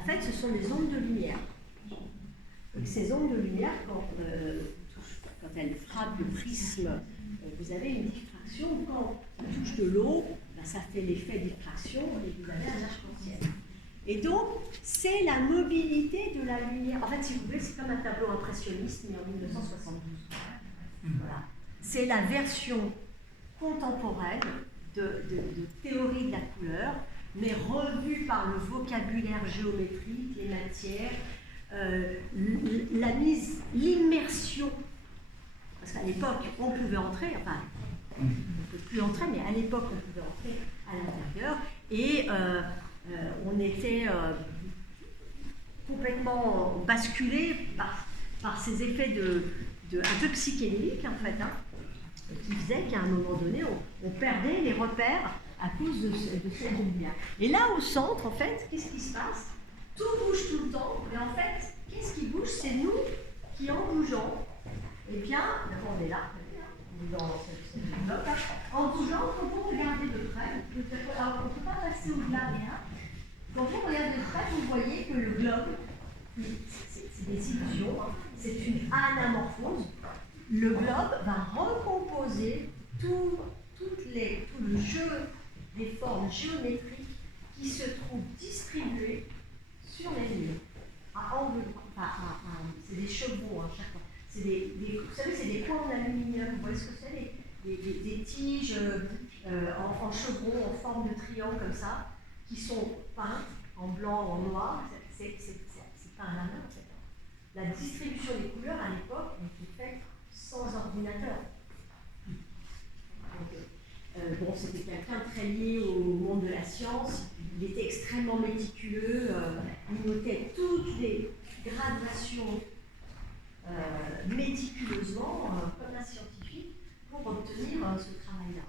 en fait, ce sont des ondes de lumière. Donc, ces ondes de lumière, quand elles frappent le prisme, vous avez une diffraction. Quand ça touche de l'eau, ben, ça fait l'effet diffraction et vous avez un arc-en-ciel. Et donc, c'est la mobilité de la lumière. En fait, si vous voulez, c'est comme un tableau impressionniste, mais en 1972. Voilà. C'est la version contemporaine de théorie de la couleur, mais revue par le vocabulaire géométrique, les matières, l'immersion. Parce qu'à l'époque, on pouvait entrer, enfin, on ne peut plus entrer, mais à l'époque, on pouvait entrer à l'intérieur, et on était complètement basculé par ces effets un peu psychédéliques, en fait, hein, qui faisaient qu'à un moment donné, on perdait les repères à cause de cette lumière. Et là, au centre, en fait, qu'est-ce qui se passe? Tout bouge tout le temps, mais en fait, qu'est-ce qui bouge? C'est nous qui, en bougeant, eh bien, d'abord on est là, dans cette bloc, en bougeant, quand vous regardez de près, alors on ne peut pas passer au-delà rien. Quand vous regardez de près, vous voyez que le globe, c'est des illusions, hein, c'est une anamorphose. Le globe va recomposer tout le jeu des formes géométriques qui se trouvent distribuées sur les murs, à angle droit. C'est des chevrons, hein, chaque fois. Vous savez, c'est des points en aluminium. Vous voyez ce que c'est? Des tiges en chevron, en forme de triangle comme ça, qui sont peintes en blanc, en noir. C'est pas un amas, en fait. La distribution des couleurs à l'époque était faite sans ordinateur. Bon, c'était quelqu'un très lié au monde de la science. Il était extrêmement méticuleux. Il notait toutes les gradations méticuleusement, comme un scientifique, pour obtenir ce travail-là.